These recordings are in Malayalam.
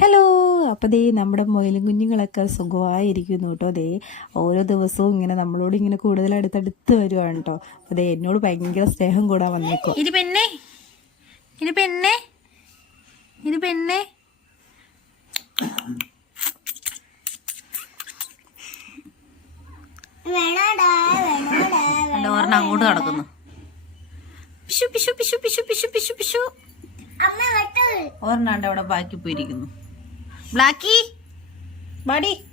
ഹലോ അപ്പോൾ ദേ നമ്മുടെ മൊയിലും കുഞ്ഞുങ്ങളൊക്കെ സുഖമായിരിക്കുന്നു കേട്ടോ. ദേ ഓരോ ദിവസവും ഇങ്ങനെ നമ്മളോട് ഇങ്ങനെ കൂടുതൽ അടുത്തടുത്ത് വരുവാണ് കേട്ടോ. അപ്പോൾ ദേ എന്നോട് ഭയങ്കര സ്നേഹം കൂടാൻ വന്നേക്കോ. ഇത് പെണ്ണെ? ഇത് പെണ്ണെ? ഇത് പെണ്ണെ? ഒരെണ്ണം അങ്ങോട്ട് നടക്കുന്നു. പിശു പിശു പിശു പിശു പിശു പിശു. പിശു ഒരെണ്ണാണ്ട് അവിടെ ബാക്കി പോയിരിക്കുന്നു. ബ്ലാക്കി ബാടി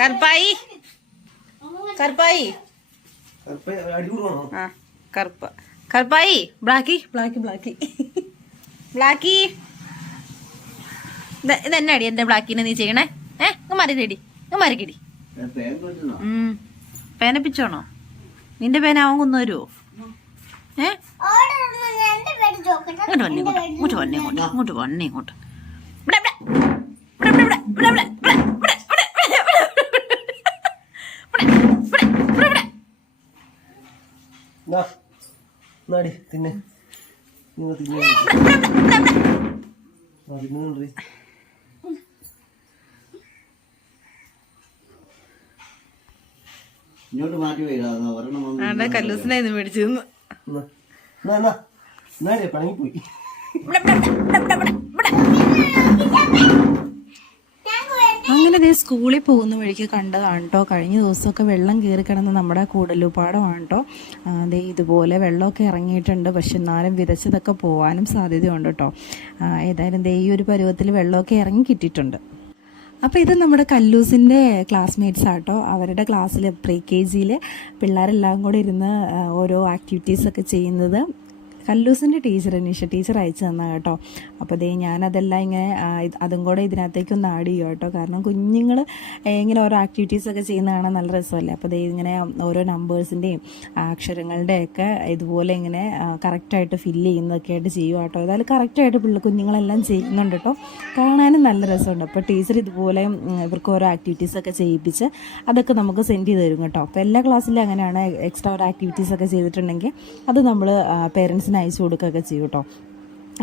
കറുപ്പായി. കറുപ്പായി. ആ കറുപ്പ. കറുപ്പായി. ബ്ലാക്കി ബ്ലാക്കി ബ്ലാക്കി ബ്ലാക്കി ഇതെന്നെ അടി? എന്റെ ബ്ലാക്കിനെ നീ ചെയ്യണേ? ഏ മാറിക്കടി. ഉം. പേനപ്പിച്ചോണോ? നിന്റെ പേന അവൻ കൊന്നുവരുമോ ഇങ്ങോട്ട് വന്നേ ഇങ്ങോട്ട് ഇങ്ങോട്ട് വന്നേ ഇങ്ങോട്ട് നാടി ഇങ്ങോട്ട് മാറ്റി വരാ കല്ലൂസിനായിരുന്നു മേടിച്ചിരുന്നു ഇവിടെ ഇവിടെ ഇവിടെ അങ്ങനെ ദേ സ്കൂളിൽ പോകുന്ന വഴിക്ക് കണ്ടതാണ് കേട്ടോ കഴിഞ്ഞ ദിവസമൊക്കെ വെള്ളം കയറി കിടന്ന നമ്മുടെ കൂടലുപാടമാണ് കേട്ടോ ദേ ഇതുപോലെ വെള്ളമൊക്കെ ഇറങ്ങിയിട്ടുണ്ട്. പക്ഷെ എന്നാലും വിതച്ചതൊക്കെ പോകാനും സാധ്യതയുണ്ട് കേട്ടോ ഏതായാലും ദേ ഈ ഒരു പരുവത്തിൽ വെള്ളമൊക്കെ ഇറങ്ങി കിട്ടിയിട്ടുണ്ട്. അപ്പോൾ ഇത് നമ്മുടെ കല്ലൂസിന്റെ ക്ലാസ്മേറ്റ്സ് ആട്ടോ. അവരുടെ ക്ലാസ്സിൽ പ്രീ കെ ജിയിൽ പിള്ളേരെല്ലാം കൂടെ ഇരുന്ന് ഓരോ ആക്ടിവിറ്റീസൊക്കെ ചെയ്യുന്നത്. കല്ലൂസിന്റെ ടീച്ചർ നിഷ ടീച്ചർ അയച്ചു തന്നാ കേട്ടോ. അപ്പോൾ ദേ ഞാനതെല്ലാം ഇങ്ങനെ അതും കൂടെ ഇതിനകത്തേക്ക് ഒന്ന് ആഡ് ചെയ്യുക കേട്ടോ. കാരണം കുഞ്ഞുങ്ങൾ ഇങ്ങനെ ഓരോ ആക്ടിവിറ്റീസൊക്കെ ചെയ്യുന്ന കാണാൻ നല്ല രസമല്ലേ? അപ്പോൾ ദേ ഇങ്ങനെ ഓരോ നമ്പേഴ്സിന്റെയും അക്ഷരങ്ങളുടെയൊക്കെ ഇതുപോലെ ഇങ്ങനെ കറക്റ്റായിട്ട് ഫില്ല് ചെയ്യുന്നതൊക്കെ ആയിട്ട് ചെയ്യുക കേട്ടോ. ഏതായാലും കറക്റ്റായിട്ട് പിള്ളേർ കുഞ്ഞുങ്ങളെല്ലാം ചെയ്യുന്നുണ്ട് കേട്ടോ. കാണാനും നല്ല രസമുണ്ട്. അപ്പോൾ ടീച്ചർ ഇതുപോലെ ഇവർക്ക് ഓരോ ആക്ടിവിറ്റീസൊക്കെ ചെയ്യിപ്പിച്ച് അതൊക്കെ നമുക്ക് സെൻഡ് ചെയ്ത് തരും കേട്ടോ. അപ്പോൾ എല്ലാ ക്ലാസ്സിലും അങ്ങനെയാണ് എക്സ്ട്രാ ഒരു ആക്ടിവിറ്റീസൊക്കെ ചെയ്തിട്ടുണ്ടെങ്കിൽ അത് നമ്മൾ പേരൻസിന് അയച്ചു കൊടുക്കുകയൊക്കെ ചെയ്യും കേട്ടോ.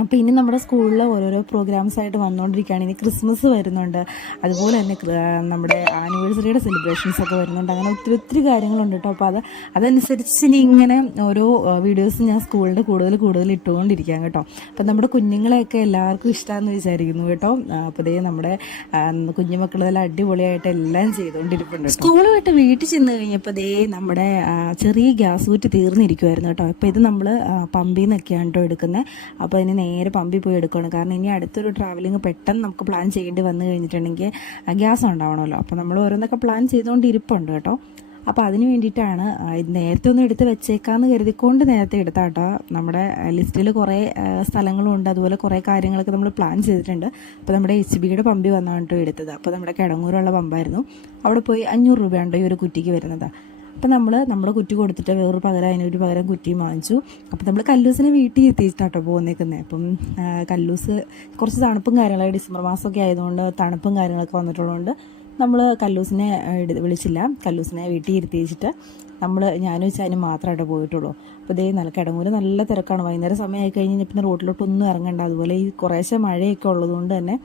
അപ്പോൾ ഇനി നമ്മുടെ സ്കൂളിൽ ഓരോരോ പ്രോഗ്രാംസ് ആയിട്ട് വന്നുകൊണ്ടിരിക്കുകയാണ് ഇനി ക്രിസ്മസ് വരുന്നുണ്ട്. അതുപോലെ തന്നെ നമ്മുടെ ആനിവേഴ്സറിയുടെ സെലിബ്രേഷൻസ് ഒക്കെ വരുന്നുണ്ട്. അങ്ങനെ ഒത്തിരി ഒത്തിരി കാര്യങ്ങളുണ്ട് കേട്ടോ അപ്പോൾ അത് അതനുസരിച്ച് ഇനി ഇങ്ങനെ ഓരോ വീഡിയോസ് ഞാൻ സ്കൂളിന്റെ കൂടുതൽ കൂടുതൽ ഇട്ടുകൊണ്ടിരിക്കാം കേട്ടോ അപ്പോൾ നമ്മുടെ കുഞ്ഞുങ്ങളെയൊക്കെ എല്ലാവർക്കും ഇഷ്ടമാണെന്ന് വിചാരിക്കുന്നു കേട്ടോ. അപ്പോൾ ഇതേ നമ്മുടെ കുഞ്ഞുമക്കളെല്ലാം അടിപൊളിയായിട്ട് എല്ലാം ചെയ്തുകൊണ്ടിരിപ്പുണ്ട് സ്കൂൾ വിട്ട് വീട്ടിൽ ചെന്ന് കഴിഞ്ഞപ്പോൾ ഇതേ നമ്മുടെ ചെറിയ ഗ്യാസ് കൂറ്റി തീർന്നിരിക്കുമായിരുന്നു കേട്ടോ അപ്പോൾ ഇത് നമ്മൾ പമ്പിൽ നിന്നൊക്കെയാണ് കേട്ടോ എടുക്കുന്നത് അപ്പോൾ ഇനി നേരെ പമ്പിൽ പോയി എടുക്കണം കാരണം ഇനി അടുത്തൊരു ട്രാവലിംഗ് പെട്ടെന്ന് നമുക്ക് പ്ലാൻ ചെയ്യേണ്ടി വന്നു കഴിഞ്ഞിട്ടുണ്ടെങ്കിൽ ഗ്യാസ് ഉണ്ടാവണമല്ലോ. അപ്പോൾ നമ്മൾ ഓരോന്നൊക്കെ പ്ലാൻ ചെയ്തുകൊണ്ട് ഇരിപ്പുണ്ട് കേട്ടോ. അപ്പോൾ അതിന് വേണ്ടിയിട്ടാണ് നേരത്തെ ഒന്ന് എടുത്ത് വെച്ചേക്കാന്ന് കരുതിക്കൊണ്ട് നേരത്തെ എടുത്താ കേട്ടോ. നമ്മുടെ ലിസ്റ്റിൽ കുറേ സ്ഥലങ്ങളുണ്ട് അതുപോലെ കുറേ കാര്യങ്ങളൊക്കെ നമ്മൾ പ്ലാൻ ചെയ്തിട്ടുണ്ട്. അപ്പോൾ നമ്മുടെ എച്ച് ബിയുടെ പമ്പി വന്നാണ് കേട്ടോ എടുത്തത്. അപ്പോൾ നമ്മുടെ കിടങ്ങൂരുള്ള പമ്പായിരുന്നു. അവിടെ പോയി അഞ്ഞൂറ് രൂപയുണ്ട് ഈ ഒരു കുറ്റിക്ക് വരുന്നത്? അപ്പം നമ്മൾ നമ്മൾ കുറ്റി കൊടുത്തിട്ട് വേറൊരു പകരം അതിനൊരു പകരം കുറ്റിയും വാങ്ങിച്ചു. അപ്പം നമ്മൾ കല്ലൂസിനെ വീട്ടിൽ എത്തിയിട്ടാട്ടോ പോകുന്നേക്കുന്നത് അപ്പം കല്ലൂസ് കുറച്ച് തണുപ്പും കാര്യങ്ങളൊക്കെ ഡിസംബർ മാസമൊക്കെ ആയതുകൊണ്ട് തണുപ്പും കാര്യങ്ങളൊക്കെ വന്നിട്ടുള്ളതുകൊണ്ട് നമ്മൾ കല്ലൂസിനെ വിളിച്ചില്ല. കല്ലൂസിനെ വീട്ടിൽ ഇരുത്തിച്ചിട്ട് നമ്മൾ ഞാനും വെച്ചാൽ മാത്രമായിട്ട് പോയിട്ടുള്ളൂ. അപ്പോൾ ഇതേ നല്ല കിടങ്ങൂര് നല്ല തിരക്കാണ്. വൈകുന്നേരം സമയമായി കഴിഞ്ഞാൽ പിന്നെ റോഡിലോട്ടൊന്നും ഇറങ്ങണ്ട. അതുപോലെ ഈ കുറേശ്ശെ മഴയൊക്കെ ഉള്ളതുകൊണ്ട് തന്നെ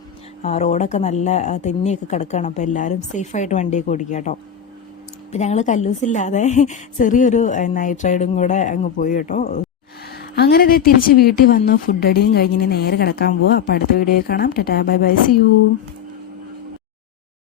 റോഡൊക്കെ നല്ല തെന്നിയൊക്കെ കിടക്കുകയാണ് അപ്പോൾ എല്ലാവരും സേഫായിട്ട് വണ്ടിയൊക്കെ ഓടിക്കുക കേട്ടോ അപ്പം ഞങ്ങൾ കല്ലൂസില്ലാതെ ചെറിയൊരു നൈറ്റ് റൈഡും കൂടെ അങ്ങ് പോയി കേട്ടോ. അങ്ങനെ ദേ തിരിച്ച് വീട്ടിൽ വന്നു ഫുഡ് അടിയും കഴിഞ്ഞ് നേരെ കിടക്കാൻ പോവുക അപ്പോൾ അടുത്ത വീഡിയോ കാണാം. Ta ta bye bye see you